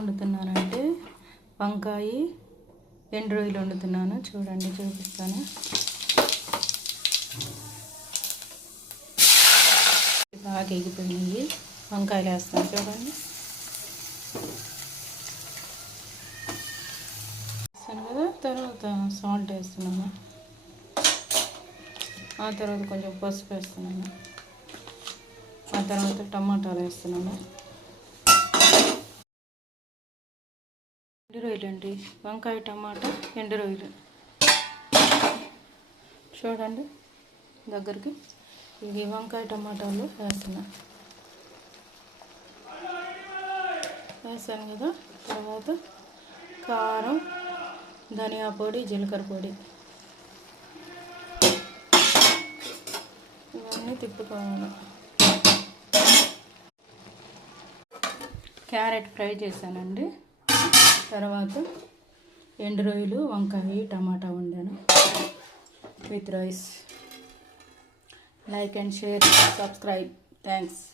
వండుతున్నానంటే వంకాయ ఎండు రొయ్యలు వండుతున్నాను. చూడండి, చూపిస్తాను. బాగా ఎగిపోయినాయి. వంకాయలు వేస్తాను చూడండి. వేస్తాను కదా, తర్వాత సాల్ట్ వేస్తున్నాను. ఆ తర్వాత కొంచెం పసుపు వేస్తున్నాను. ఆ తర్వాత టమాటాలు వేస్తున్నాను. ఎండు రొయ్యలు అండి, వంకాయ టమాటా ఎండు రొయ్యలు. చూడండి దగ్గరికి. ఇవి వంకాయ టమాటాలు వేసాను కదా. తర్వాత కారం, ధనియా పొడి, జీలకర్ర పొడి ఇవన్నీ తిప్పుకోవాలి. క్యారెట్ ఫ్రై చేశానండి. తర్వాత ఎండు రొయ్యలు, వంకాయ టమాటా వండాను with rice. Like and share, subscribe. Thanks.